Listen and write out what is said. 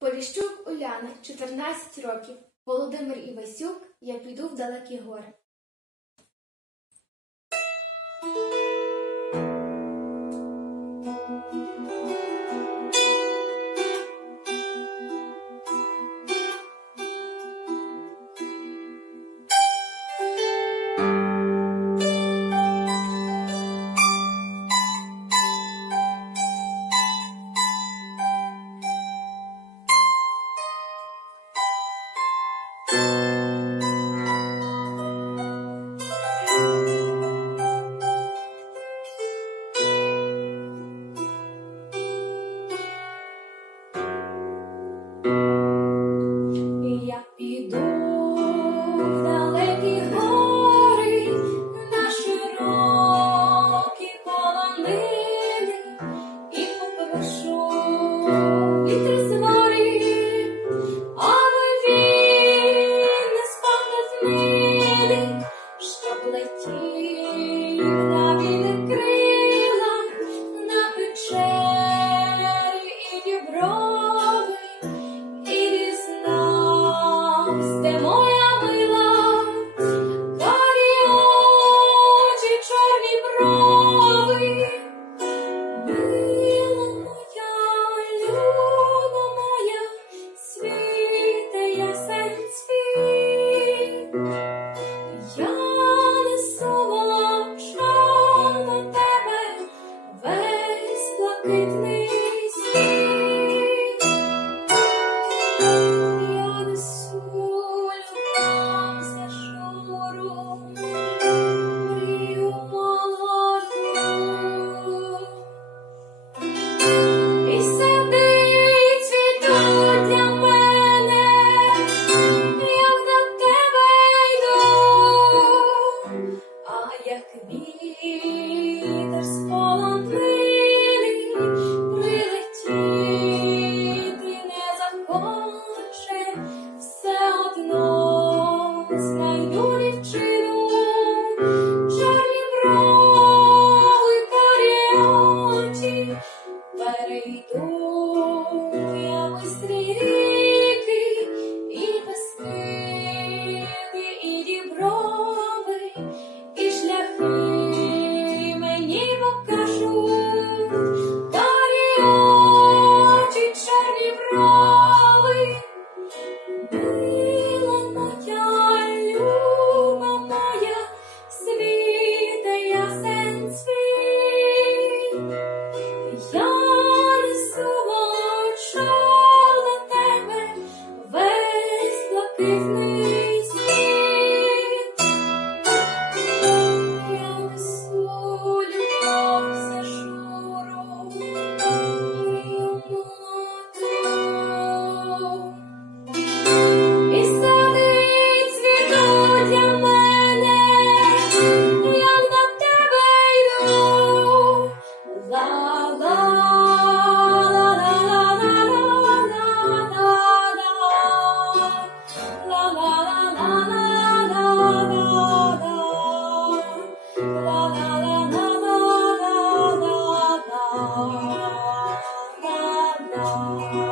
Поліщук Уляна, 14 років, Володимир Івасюк, я піду в далекі гори. Вітер спав. Oh.